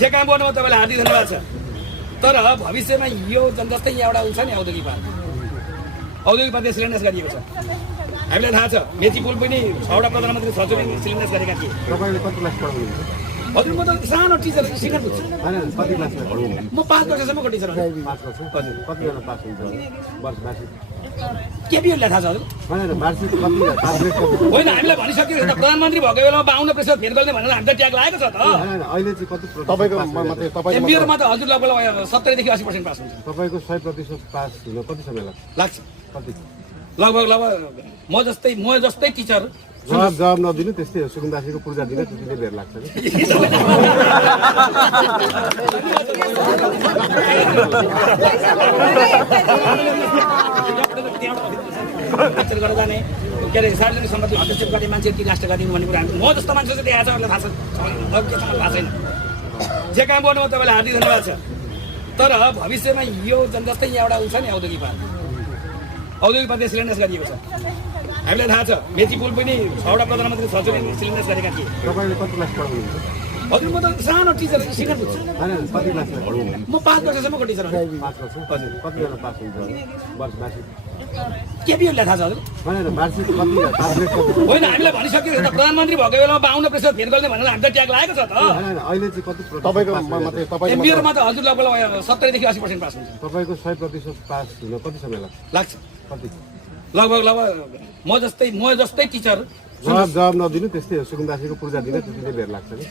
जे काम गर्नुभयो तपाईँलाई हार्दिक धन्यवाद छ। तर भविष्यमा यो जस्तै एउटा उ छ नि औद्योगिक पार्क शिलान्यास गरिएको छ। हामीलाई थाहा छ मेची पुल पनि 6वटा प्रधानमन्त्री सचिवले शिलान्यास गरेका थिए। तपाईले कति क्लास पढ्नुहुन्छ? हजुर म त सानो टिचर सिनियर छु। हैन कति क्लासमा पढ्नुहुन्छ? म 5 वर्षसम्मको टिचर हो। 5 वर्ष? हजुर कतिजना पास हुन्छ वर्ष वार्षिक? केपीओले थाहा छ हजुर? हैन वार्षिक कति पास रेट कति? होइन हामीलाई भनिसक्यो त प्रधानमन्त्री भएको बेलामा 52% फेल गर्ने भनेर हामी त ट्याग लागेको छ त। हैन अहिले चाहिँ कति तपाईको मात्रै तपाईको एमबीआरमा त हजुर लगभग 70 देखि 80% पास हुन्छ। तपाईको 100% पास हुन कति समय लाग्छ? कति? लगभग म जस्तै टिचर जवाब नदिनु त्यस्तै हो। सुकुम्बासीको पूर्जा दिन त्यति नै बेर लाग्छ नि। गरेर जाने के अरे सार्वजनिक सम्पत्ति हस्तक्षेप गर्ने मान्छे कि राष्ट्र गर्ने भन्ने कुरा म जस्तो मान्छे चाहिँ देखाएको छ थाहा छ थाहा छैन। जे काम गर्नुभयो तपाईँलाई हार्दिक धन्यवाद छ। तर भविष्यमा यो जस्तै एउटा उ छ नि औद्योगिक पार्क शिलान्यास गरिएको छ। हामीलाई थाहा छ मेची पुल पनि 6वटा प्रधानमन्त्री सचिवले शिलान्यास गरेका थिए। तपाईले कति क्लास पढ्नुहुन्छ? हजुर म त सानो टिचर सिनियर छु। हैन कति क्लासमा पढ्नुहुन्छ? म 5 वर्षसम्मको टिचर हो। 5 वर्ष? हजुर कतिजना पास हुन्छ वर्ष वार्षिक? केपीओले थाहा छ हजुर? हैन वार्षिक कति पास रेट कति? होइन हामीलाई भनिसक्यो त प्रधानमन्त्री भएको बेलामा 52% फेल गर्ने भनेर हामी त ट्याग लागेको छ त। हैन अहिले चाहिँ कति तपाईको मात्रै तपाईको एमबीआरमा त हजुर लगभग 70 देखि 80% पास हुन्छ। तपाईको 100% पास हुन कति समय लाग्छ? कति? लगभग म जस्तै टिचर जवाब नदिनु त्यस्तै हो। सुकुम्बासीको पूर्जा दिन त्यति नै बेर लाग्छ नि।